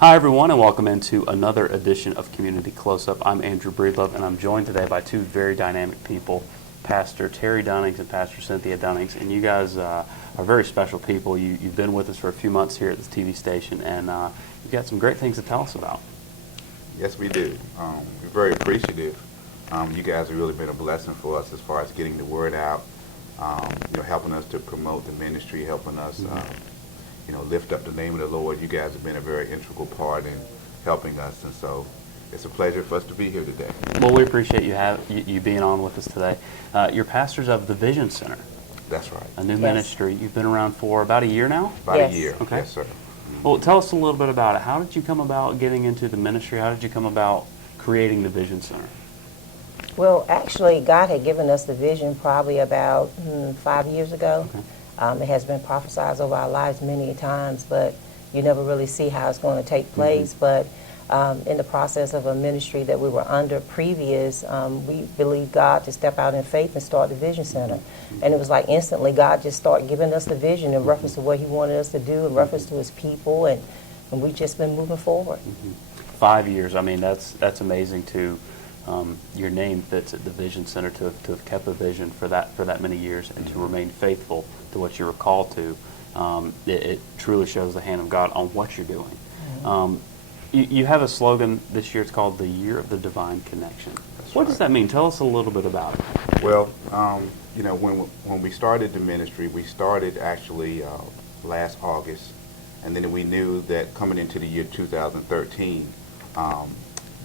Hi, everyone, and welcome into another edition of Community Close-Up. I'm Andrew Breedlove, and I'm joined today by two very dynamic people, Pastor Terry Dunnings and Pastor Cynthia Dunnings. And you guys are very special people. You've been with us for a few months here at this TV station, and you've got some great things to tell us about. Yes, we do. We're very appreciative. You guys have really been a blessing for us as far as getting the word out, helping us to promote the ministry, helping us lift up the name of the Lord. You guys have been a very integral part in helping us, and so it's a pleasure for us to be here today. Well, we appreciate you being on with us today. You're pastors of the Vision Center. That's right. A new ministry. You've been around for about a year now? About a year. Okay. Yes, sir. Well, tell us a little bit about it. How did you come about getting into the ministry? How did you come about creating the Vision Center? Well, actually, God had given us the vision probably about 5 years ago. Okay. It has been prophesied over our lives many times, but you never really see how it's going to take place. But in the process of a ministry that we were under previous, we believed God to step out in faith and start the Vision Center. And it was like instantly God just started giving us the vision in reference to what he wanted us to do, in reference to his people, and we've just been moving forward. 5 years. I mean, that's amazing to your name fits at the Vision Center to have kept a vision for that many years and to remain faithful to what you were called to. It truly shows the hand of God on what you're doing. You have a slogan this year. It's called the Year of the Divine Connection. What does that mean? Tell us a little bit about it. Well, when we started the ministry, we started actually last August, and then we knew that coming into the year 2013,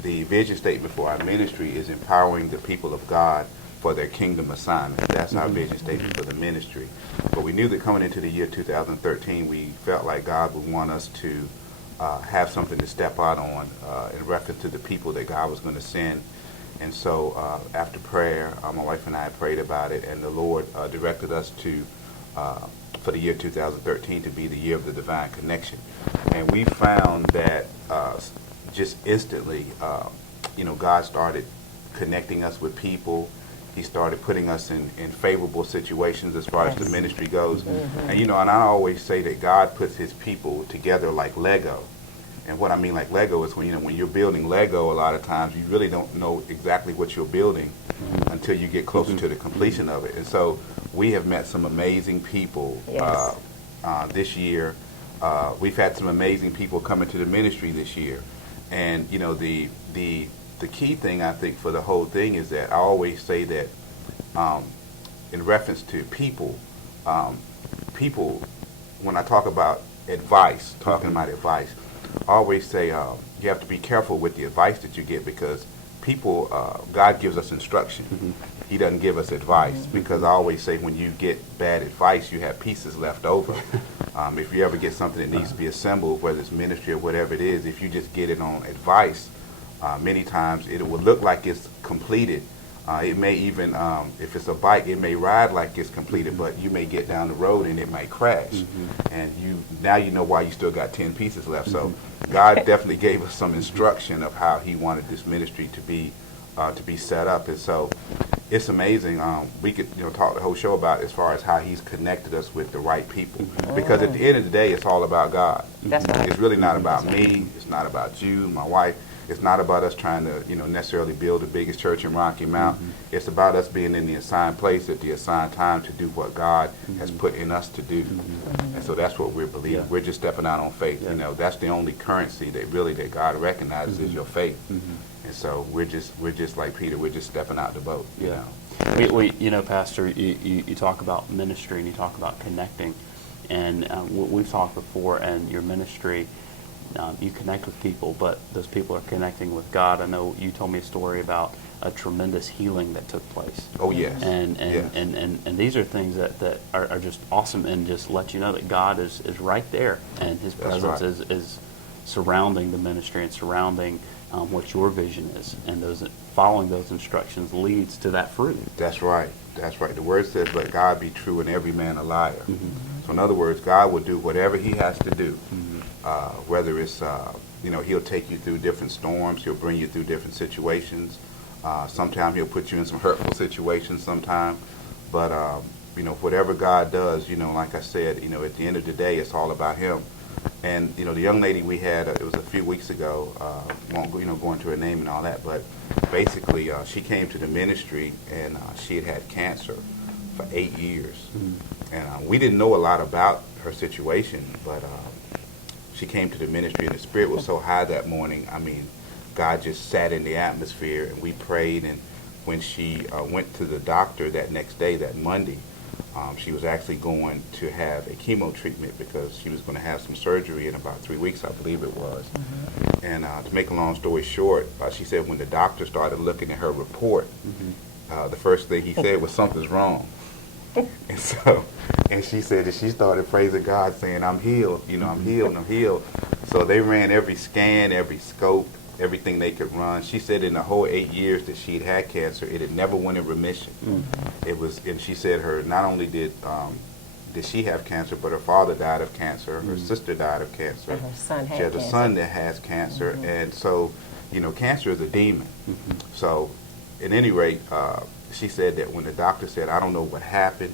the vision statement for our ministry is empowering the people of God for their kingdom assignment. That's our vision statement for the ministry. But we knew that coming into the year 2013, we felt like God would want us to have something to step out on in reference to the people that God was going to send. And so after prayer, my wife and I prayed about it, and the Lord directed us to, for the year 2013, to be the year of the divine connection. And we found that just instantly, God started connecting us with people. He started putting us in favorable situations as far as the ministry goes. And I always say that God puts his people together like Lego. And what I mean like Lego is when you're building Lego, a lot of times you really don't know exactly what you're building until you get closer to the completion of it. And so we have met some amazing people this year. We've had some amazing people come into the ministry this year. And the key thing I think for the whole thing is that I always say that in reference to people, when I talk about advice, talking about advice, I always say you have to be careful with the advice that you get, because people, God gives us instruction. He doesn't give us advice, because I always say when you get bad advice, you have pieces left over. If you ever get something that needs to be assembled, whether it's ministry or whatever it is, if you just get it on advice, many times it will look like it's completed. It may even, if it's a bike, it may ride like it's completed, but you may get down the road and it might crash. And now you know why you still got 10 pieces left. So God definitely gave us some instruction of how he wanted this ministry to be set up. And so it's amazing. We could talk the whole show about as far as how he's connected us with the right people. Because at the end of the day, it's all about God. That's right. It's really not about me. It's not about you, my wife. It's not about us trying to, necessarily build the biggest church in Rocky Mount. It's about us being in the assigned place at the assigned time to do what God has put in us to do. And so that's what we're believing. Yeah. We're just stepping out on faith. Yeah. That's the only currency that God recognizes is your faith. And so we're just like Peter. We're just stepping out the boat. Yeah. Pastor, you talk about ministry and you talk about connecting, and we've talked before. And your ministry, you connect with people, but those people are connecting with God. I know you told me a story about a tremendous healing that took place. Oh yes. And these are things that are just awesome, and just let you know that God is right there, and his presence is surrounding the ministry and surrounding what your vision is, and following those instructions leads to that fruit. That's right. The word says, "Let God be true and every man a liar." So in other words, God will do whatever he has to do. Whether it's he'll take you through different storms, he'll bring you through different situations. Sometimes he'll put you in some hurtful situations. Sometimes, but whatever God does, like I said, at the end of the day, it's all about him. And the young lady we had, it was a few weeks ago. Won't go into her name and all that, but basically she came to the ministry and she had cancer for 8 years, and we didn't know a lot about her situation, but she came to the ministry and the spirit was so high that morning. I mean, God just sat in the atmosphere, and we prayed. And when she went to the doctor that next day, that Monday, she was actually going to have a chemo treatment because she was going to have some surgery in about 3 weeks, I believe it was. And to make a long story short, she said when the doctor started looking at her report, the first thing he said was, "Something's wrong." And she said that she started praising God, saying, "I'm healed, I'm healed, I'm healed." So they ran every scan, every scope, everything they could run. She said in the whole 8 years that she'd had cancer, it had never went in remission. It was, and she said not only did she have cancer, but her father died of cancer, her sister died of cancer. And her son had She has a cancer. son that has cancer, and so, cancer is a demon. So, at any rate, she said that when the doctor said, "I don't know what happened,"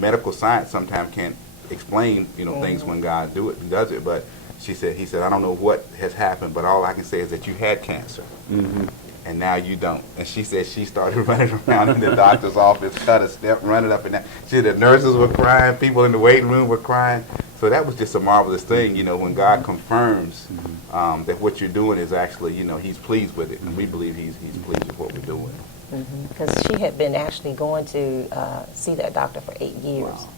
medical science sometimes can't explain, things when God does it, but he said, "I don't know what has happened, but all I can say is that you had cancer, and now you don't." And she said she started running around in the doctor's office, cut a step, running up and down. She said the nurses were crying, people in the waiting room were crying. So that was just a marvelous thing, when God confirms that what you're doing is actually, he's pleased with it, and we believe he's pleased with what we're doing. Because she had been actually going to see that doctor for 8 years. Wow.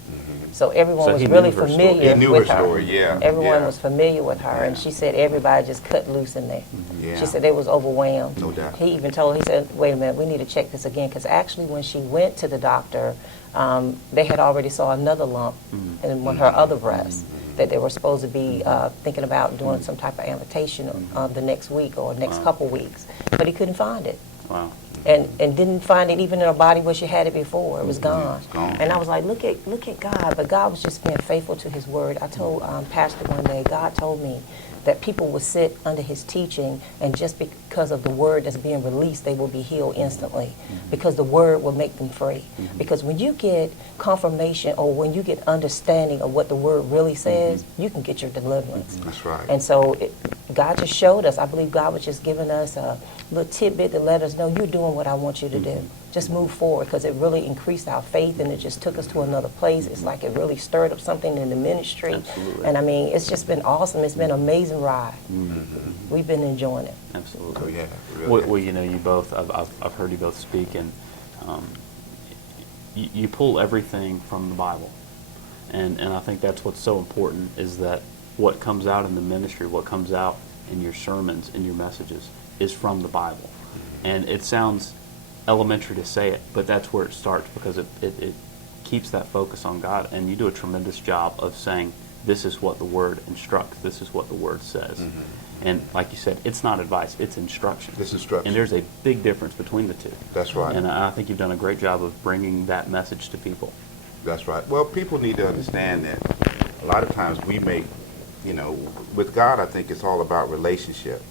So everyone So was he really knew her story. familiar He knew with her her. story, yeah. Everyone yeah. was familiar with her, and she said everybody just cut loose in there. Yeah. She said they was overwhelmed. No doubt. He even told her, he said, "Wait a minute, we need to check this again," because actually when she went to the doctor, they had already saw another lump in one of her other breasts that they were supposed to be thinking about doing some type of amputation the next week or next couple weeks, but he couldn't find it. Wow. And didn't find it even in her body where she had it before. It was gone. It's gone. And I was like, look at God. But God was just being faithful to his word. I told Pastor one day, God told me that people will sit under his teaching, and just because of the word that's being released, they will be healed instantly, because the word will make them free. Because when you get confirmation or when you get understanding of what the word really says, you can get your deliverance. That's right. And so God just showed us. I believe God was just giving us a little tidbit to let us know you're doing what I want you to do. Just move forward, because it really increased our faith, and it just took us to another place. It's like it really stirred up something in the ministry. Absolutely. And I mean, it's just been awesome. It's been an amazing ride. We've been enjoying it. Absolutely. Oh, yeah. Really. Well, you both, I've heard you both speak, and you pull everything from the Bible. And I think that's what's so important, is that what comes out in the ministry, what comes out in your sermons, in your messages, is from the Bible. And it sounds elementary to say it, but that's where it starts, because it keeps that focus on God. And you do a tremendous job of saying, this is what the Word instructs, this is what the Word says. And like you said, it's not advice, it's instruction. It's instruction. And there's a big difference between the two. That's right. And I think you've done a great job of bringing that message to people. That's right. Well, people need to understand that a lot of times we make, with God, I think it's all about relationship.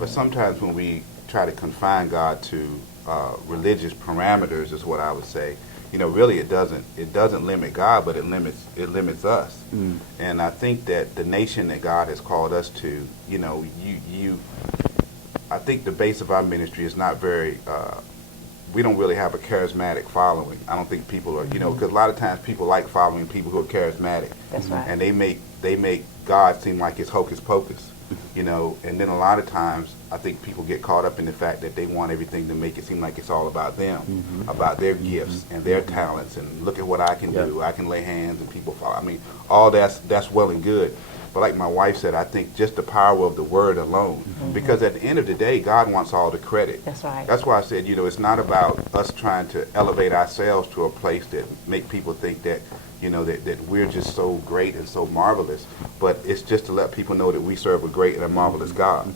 But sometimes when we try to confine God to religious parameters, is what I would say, really it doesn't limit God, but it limits us. And I think that the nation that God has called us to, I think the base of our ministry is not very, we don't really have a charismatic following. I don't think people are, because a lot of times people like following people who are charismatic. That's right. And they make God seem like it's hocus pocus, and then a lot of times I think people get caught up in the fact that they want everything to make it seem like it's all about them, about their gifts and their talents, and look at what I can do. I can lay hands and people follow. I mean, all that's well and good. But like my wife said, I think just the power of the word alone, because at the end of the day, God wants all the credit. That's right. That's why I said, it's not about us trying to elevate ourselves to a place that make people think that, that we're just so great and so marvelous. But it's just to let people know that we serve a great and a marvelous God.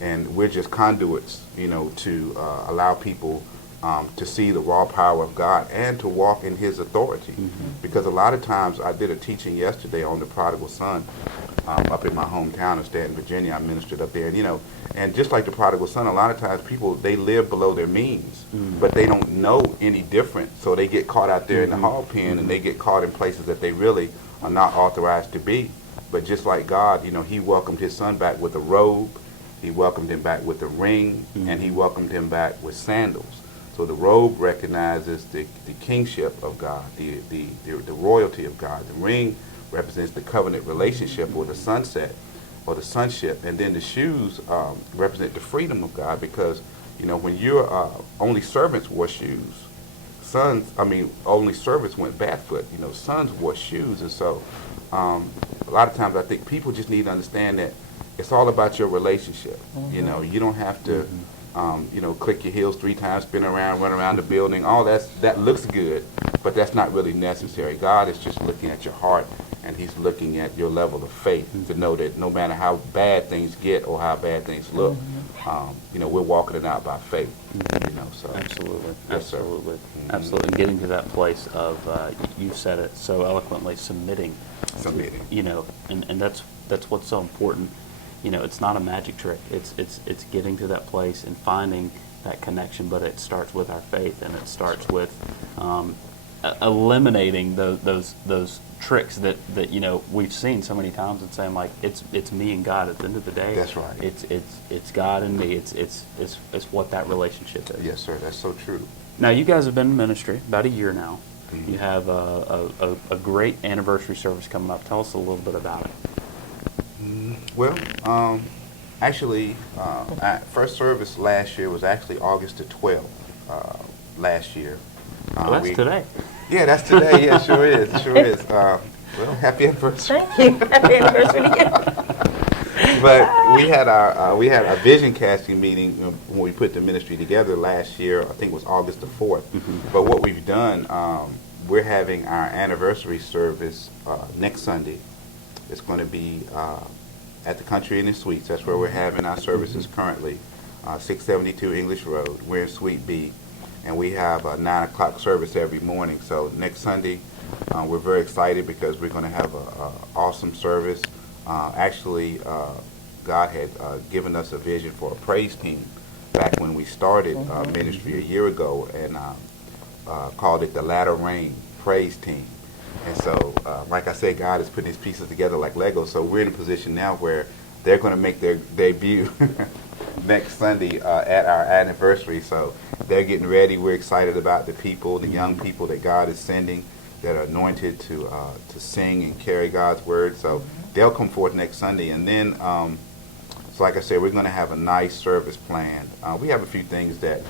And we're just conduits, to allow people to see the raw power of God and to walk in his authority. Because a lot of times, I did a teaching yesterday on the prodigal son up in my hometown of Stanton, Virginia. I ministered up there, and just like the prodigal son, a lot of times people, they live below their means, but they don't know any different, so they get caught out there in the hog pen, and they get caught in places that they really are not authorized to be. But just like God, he welcomed his son back with a robe, he welcomed him back with a ring, and he welcomed him back with sandals. So the robe recognizes the kingship of God, the royalty of God. The ring represents the covenant relationship or the sunset or the sonship. And then the shoes represent the freedom of God, because, when you're only servants wore shoes. Only servants went barefoot. Sons wore shoes. And so a lot of times I think people just need to understand that it's all about your relationship. You don't have to, click your heels 3 times, spin around, run around the building. All that looks good, but that's not really necessary. God is just looking at your heart, and he's looking at your level of faith to know that no matter how bad things get or how bad things look, we're walking it out by faith. So Absolutely, Yes, sir. absolutely, absolutely. And getting to that place of, you said it so eloquently, submitting. Submitting. And that's what's so important. It's not a magic trick. It's getting to that place and finding that connection. But it starts with our faith, and it starts with eliminating those tricks that we've seen so many times, and saying, like, it's me and God at the end of the day. That's right. It's God and me. It's what that relationship is. Yes, sir. That's so true. Now, you guys have been in ministry about a year now. Mhm. You have a great anniversary service coming up. Tell us a little bit about it. Well, actually, our first service last year was actually August the 12th last year. Well, that's today. Yeah, that's today. Yeah, sure is. Sure is. Well, happy anniversary. Thank you. Happy anniversary again. But we had a vision casting meeting when we put the ministry together last year. I think it was August the 4th. But what we've done, we're having our anniversary service next Sunday. It's going to be at the Country Inn and Suites. That's where we're having our services currently, 672 English Road. We're in Suite B, and we have a 9 o'clock service every morning. So next Sunday, we're very excited because we're going to have an awesome service. Actually, God had given us a vision for a praise team back when we started ministry a year ago, and called it the Latter Rain Praise Team. And so, like I said, God is putting his pieces together like Lego. So we're in a position now where they're going to make their debut next Sunday at our anniversary. So they're getting ready. We're excited about the people, the young people that God is sending that are anointed to sing and carry God's word. So they'll come forth next Sunday. And then, so like I said, we're going to have a nice service planned. We have a few things that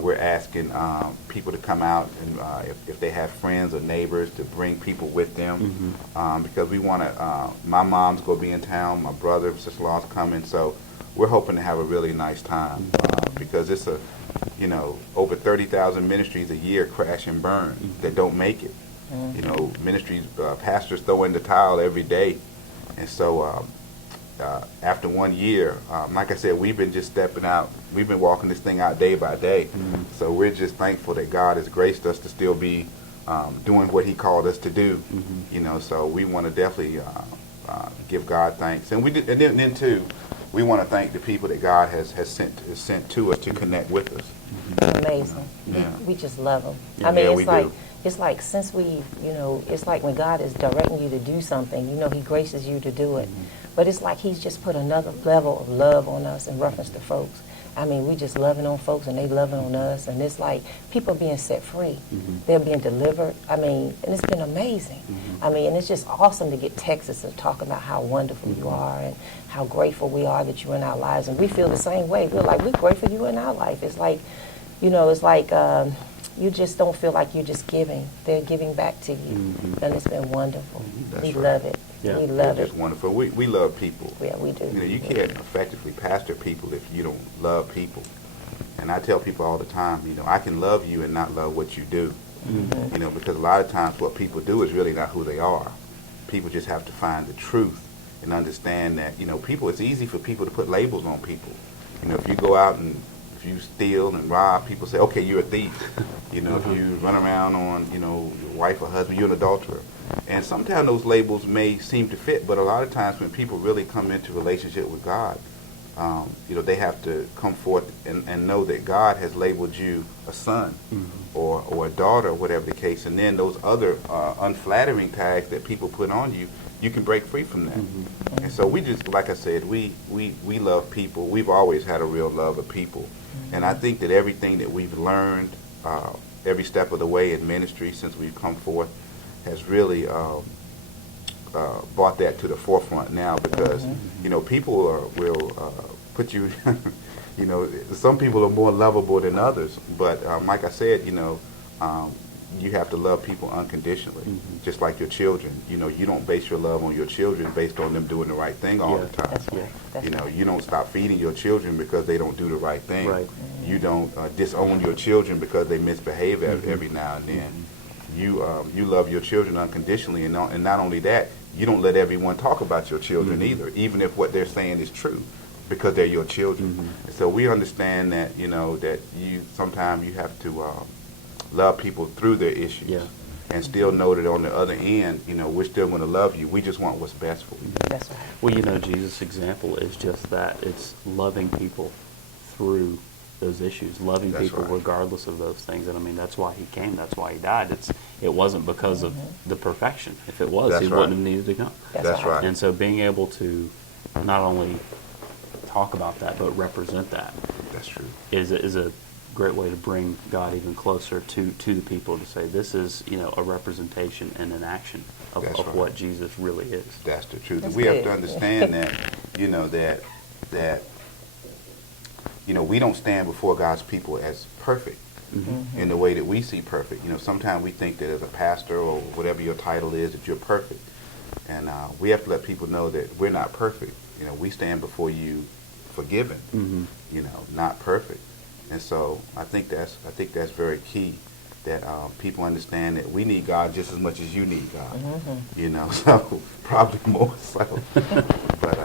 we're asking people to come out, and if they have friends or neighbors, to bring people with them, because we want to, my mom's going to be in town, my brother, sister-in-law's coming, so we're hoping to have a really nice time, because it's over 30,000 ministries a year crash and burn that don't make it. Ministries, pastors throw in the towel every day. And so after 1 year, like I said, we've been just stepping out. We've been walking this thing out day by day. So we're just thankful that God has graced us to still be doing what he called us to do. So we want to definitely give God thanks. And then too, we want to thank the people that God has sent to us to connect with us. Amazing. Yeah. We just love them. Yeah, I mean, we do. it's like since we, it's like when God is directing you to do something, he graces you to do it. But it's like he's just put another level of love on us in reference to folks. I mean, we just loving on folks and they loving on us. And it's like people being set free. They're being delivered. I mean, and it's been amazing. I mean, and it's just awesome to get texts and talk about how wonderful you are and how grateful we are that you're in our lives. And we feel the same way. We're like, we're grateful you're in our life. It's like, it's like you just don't feel like you're just giving. They're giving back to you. And it's been wonderful. That's We right. love it. Yeah. We love It's it. wonderful. We love people. Yeah, we do. You can't effectively pastor people if you don't love people. And I tell people all the time, I can love you and not love what you do. Because a lot of times what people do is really not who they are. People just have to find the truth and understand that, it's easy for people to put labels on people. If you go out and if you steal and rob, people say, okay, you're a thief. If you run around on, your wife or husband, you're an adulterer. And sometimes those labels may seem to fit, but a lot of times when people really come into relationship with God, they have to come forth and know that God has labeled you a son or a daughter, whatever the case. And then those other unflattering tags that people put on you, you can break free from that. Mm-hmm. And so we just, like I said, we love people. We've always had a real love of people. And I think that everything that we've learned, every step of the way in ministry since we've come forth, has really brought that to the forefront now, because people will put you some people are more lovable than others, but like I said, you have to love people unconditionally, just like your children. You don't base your love on your children based on them doing the right thing all the time. That's right. That's right. You don't stop feeding your children because they don't do the right thing. Right. You don't disown your children because they misbehave every now and then. You love your children unconditionally, and not only that, you don't let everyone talk about your children either, even if what they're saying is true, because they're your children. So we understand that that sometimes you have to love people through their issues, Yeah. and still know that on the other end, we're still going to love you. We just want what's best for you. That's right. Well, Jesus' example is just that. It's loving people through those issues, loving That's people right. regardless of those things. And I mean, that's why he came. That's why he died. It wasn't because of the perfection. If it was, That's he right. wouldn't have needed to come. That's right. And so being able to not only talk about that, but represent that That's true. is a great way to bring God even closer to the people, to say this is, a representation and an action of That's right. what Jesus really is. That's the truth. That's We have good. to understand that we don't stand before God's people as perfect in the way that we see perfect. Sometimes we think that as a pastor or whatever your title is, that you're perfect. And we have to let people know that we're not perfect. We stand before you forgiven, not perfect. And so I think that's very key, that people understand that we need God just as much as you need God. So probably more so. But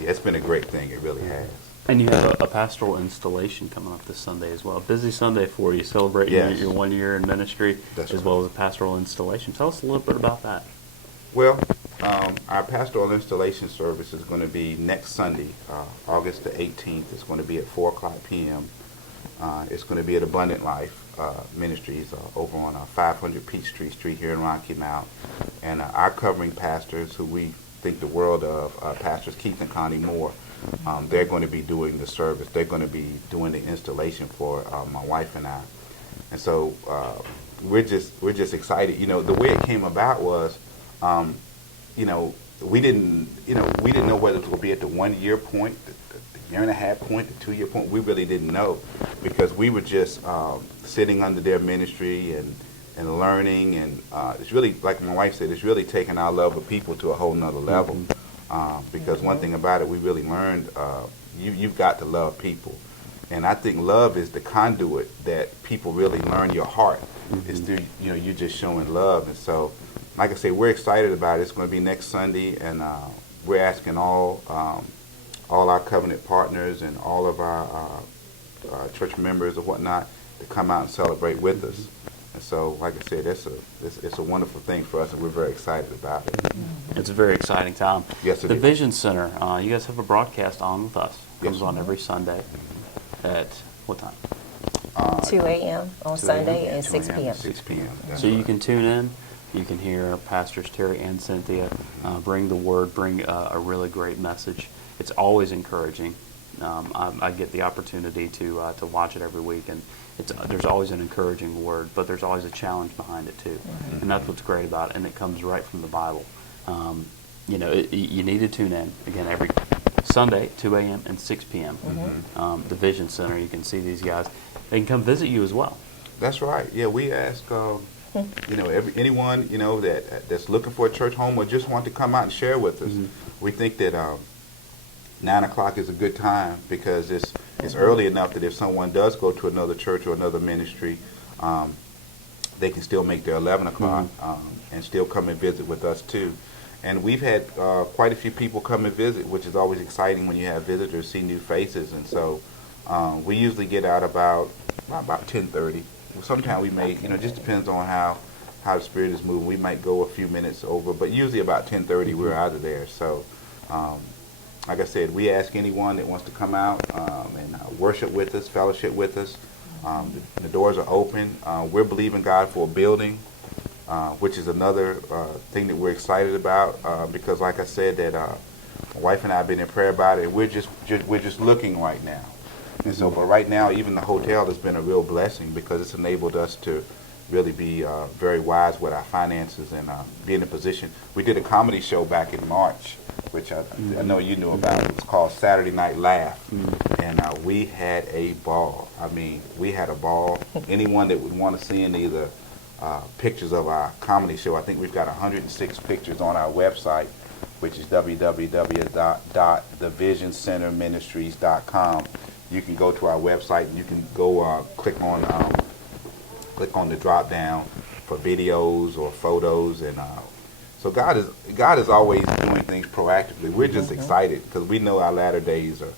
yeah, it's been a great thing. It really has. And you have a pastoral installation coming up this Sunday as well. Busy Sunday for you, celebrating Yes. your 1 year in ministry, That's as right. well as a pastoral installation. Tell us a little bit about that. Well, our pastoral installation service is going to be next Sunday, August the 18th. It's going to be at 4 o'clock p.m. It's going to be at Abundant Life Ministries over on 500 Peachtree Street here in Rocky Mount. And our covering pastors, who we think the world of, Pastors Keith and Connie Moore, they're going to be doing the service. They're going to be doing the installation for my wife and I. And so we're just excited. The way it came about was, we didn't know whether it was going to be at the 1 year point, the year and a half point, the 2 year point. We really didn't know, because we were just sitting under their ministry and learning. And it's really, like my wife said, it's really taken our love of people to a whole nother level. Because one thing about it, we really learned, you've got to love people. And I think love is the conduit that people really learn your heart. It's through, you just showing love. And so, like I say, we're excited about it. It's going to be next Sunday, and we're asking all our covenant partners and all of our church members or whatnot to come out and celebrate with us. And so, like I said, it's a wonderful thing for us, and we're very excited about it. It's a very exciting time. Yes, it the is. Vision Center, you guys have a broadcast on with us. Comes Yes. on every Sunday at what time? 2 a.m. on 2 a.m. Sunday and 2 6 a.m. p.m. to 6 p.m. That's So you right. can tune in. You can hear Pastors Terry and Cynthia bring the word, bring a really great message. It's always encouraging. I get the opportunity to watch it every week, and there's always an encouraging word, but there's always a challenge behind it too, and that's what's great about it. And it comes right from the Bible. You need to tune in again every Sunday, 2 a.m. and 6 p.m. The Vision Center. You can see these guys. They can come visit you as well. That's right. Yeah, we ask, anyone, that's looking for a church home or just want to come out and share with us. We think that 9 o'clock is a good time, because it's early enough that if someone does go to another church or another ministry, they can still make their 11 o'clock and still come and visit with us too. And we've had quite a few people come and visit, which is always exciting when you have visitors, see new faces. And so we usually get out about 10:30. Sometimes we may, just depends on how the Spirit is moving. We might go a few minutes over, but usually about 10:30 we're out of there. So, like I said, we ask anyone that wants to come out and worship with us, fellowship with us. The doors are open. We're believing God for a building. which is another thing that we're excited about because, like I said, that my wife and I have been in prayer about it. And we're just looking right now, and so but right now, even the hotel has been a real blessing because it's enabled us to really be very wise with our finances and be in a position. We did a comedy show back in March, which I know you knew about. It was called Saturday Night Laugh, and we had a ball. I mean, we had a ball. Anyone that would want to see any of the pictures of our comedy show, I think we've got 106 pictures on our website, which is www.thevisioncenterministries.com. You can go to our website and you can go click on the drop down for videos or photos, and so God is always doing things proactively. We're just excited because we know our latter days are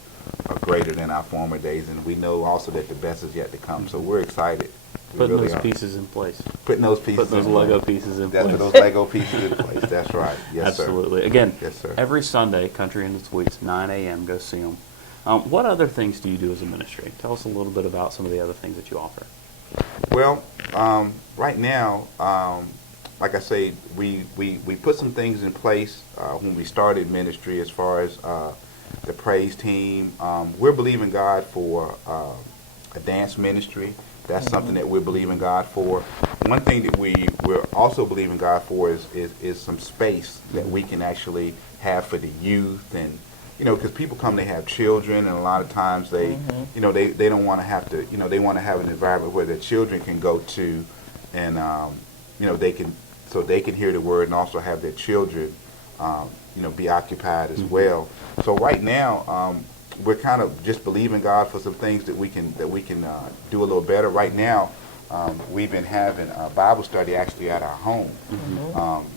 greater than our former days, and we know also that the best is yet to come. So we're excited. We Putting really those are. pieces in place. Putting those pieces. Putting those in Lego place. pieces in That's place. for those Lego pieces in place. That's right. Yes, Absolutely. Again, Yes, sir. every Sunday, Country in the Suites, 9 a.m., go see them. What other things do you do as a ministry? Tell us a little bit about some of the other things that you offer. Well, right now, like I say, we put some things in place when we started ministry as far as the praise team. We're believing God for a dance ministry. That's something that we're believing God for. One thing that we're also believing God for is some space that we can actually have for the youth, and because people come, they have children, and a lot of times they don't want to have to, they want to have an environment where their children can go to, and they can hear the word and also have their children be occupied as well. So right now, we're kind of just believing God for some things that we can do a little better. Right now, we've been having a Bible study actually at our home.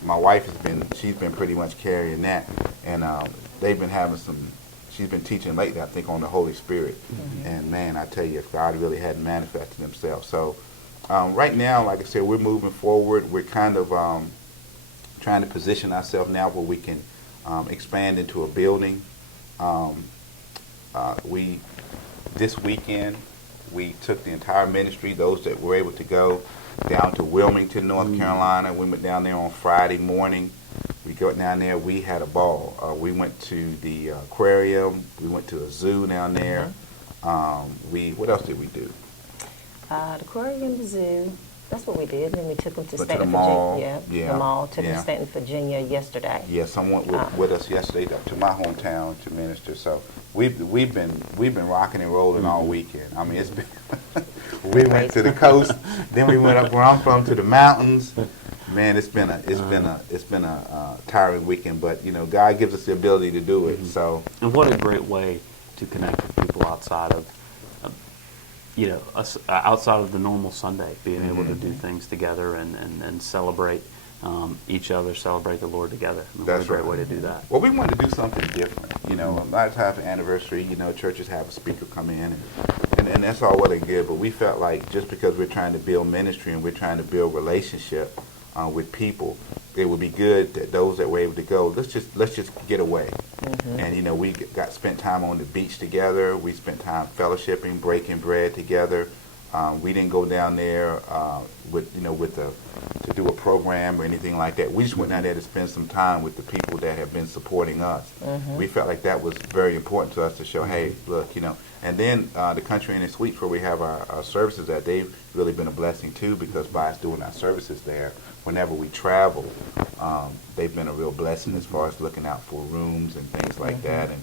My wife she's been pretty much carrying that, and they've been having she's been teaching lately, I think, on the Holy Spirit. And man, I tell you, if God really hadn't manifested himself. So right now, like I said, we're moving forward. We're kind of trying to position ourselves now where we can expand into a building. This weekend, we took the entire ministry, those that were able to go, down to Wilmington, North Carolina. We went down there on Friday morning. We got down there. We had a ball. We went to the aquarium. We went to a zoo down there. What else did we do? The aquarium, the zoo. That's what we did. And we took them to Went to Stanton, the mall. Virginia. Yeah. The mall. Took them Yeah. to Stanton, Virginia yesterday. Yeah, someone with us yesterday to my hometown to minister. So we've been rocking and rolling all weekend. I mean, it's been we went to the coast, then we went up where I'm from to the mountains. Man, it's been a tiring weekend, but God gives us the ability to do it. So And what a great way to connect with people outside of outside of the normal Sunday, being able to do things together and celebrate each other, celebrate the Lord together. What That's a great right. way to do that. Well, we wanted to do something different. A lot of times for anniversary, churches have a speaker come in, and that's all well and good. But we felt like just because we're trying to build ministry and we're trying to build relationship with people, it would be good that those that were able to go, let's just get away. And we spent time on the beach together. We spent time fellowshipping, breaking bread together. We didn't go down there to do a program or anything like that. We just went down there to spend some time with the people that have been supporting us. We felt like that was very important to us to show, hey, look, And then the Country Inn and Suites, where we have our services at, they've really been a blessing too, because by us doing our services there, whenever we travel, they've been a real blessing as far as looking out for rooms and things like that. And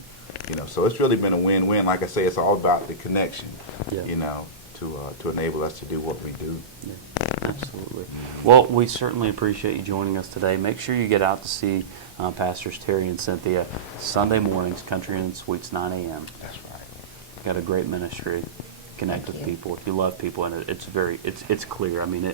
so it's really been a win-win. Like I say, it's all about the connection. Yeah. To enable us to do what we do. Yeah, absolutely. Well, we certainly appreciate you joining us today. Make sure you get out to see Pastors Terry and Cynthia Sunday mornings, Country Inn and Suites, 9 a.m. That's right. Got a great ministry. Connect with people. If you love people, and it's clear. I mean,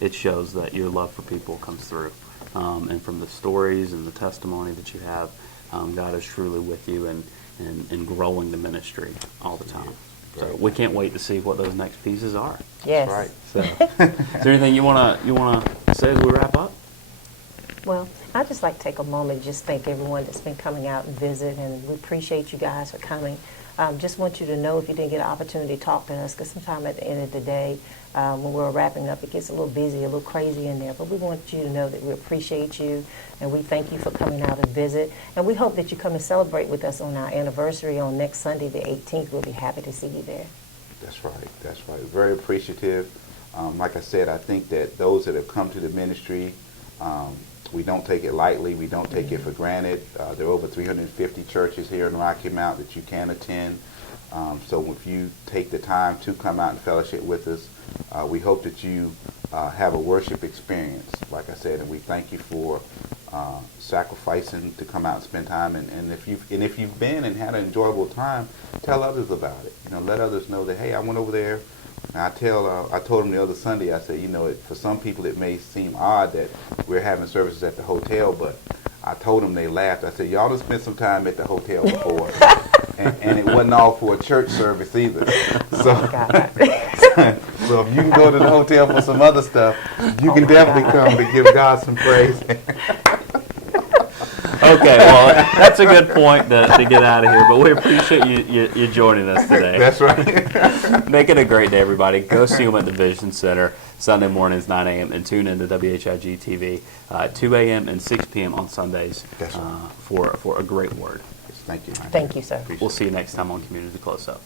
it shows that your love for people comes through, and from the stories and the testimony that you have, God is truly with you and growing the ministry all the time. So we can't wait to see what those next pieces are. Yes. Right. So, is there anything you wanna say as we wrap up? Well, I'd just like to take a moment and just thank everyone that's been coming out and visit, and we appreciate you guys for coming. Just want you to know, if you didn't get an opportunity to talk to us, because sometime at the end of the day, when we're wrapping up, it gets a little busy, a little crazy in there. But we want you to know that we appreciate you, and we thank you for coming out and visit. And we hope that you come and celebrate with us on our anniversary on next Sunday, the 18th. We'll be happy to see you there. That's right. That's right. Very appreciative. Like I said, I think that those that have come to the ministry, we don't take it lightly. We don't take it for granted. There are over 350 churches here in Rocky Mount that you can attend. So if you take the time to come out and fellowship with us, we hope that you have a worship experience, like I said, and we thank you for sacrificing to come out and spend time. And if you've been and had an enjoyable time, tell others about it. Let others know that, hey, I went over there. And I told them the other Sunday, I said, for some people it may seem odd that we're having services at the hotel, but I told them, they laughed. I said, y'all done spent some time at the hotel before. and it wasn't all for a church service either. So, so if you can go to the hotel for some other stuff, you can definitely come to give God some praise. Okay, well, that's a good point to get out of here, but we appreciate you joining us today. That's right. Make it a great day, everybody. Go see them at the Vision Center, Sunday mornings, 9 a.m., and tune in to WHIG TV, 2 a.m. and 6 p.m. on Sundays. That's right. For a great word. Thank you. Thank you, sir. We'll see you next time on Community Close-Up.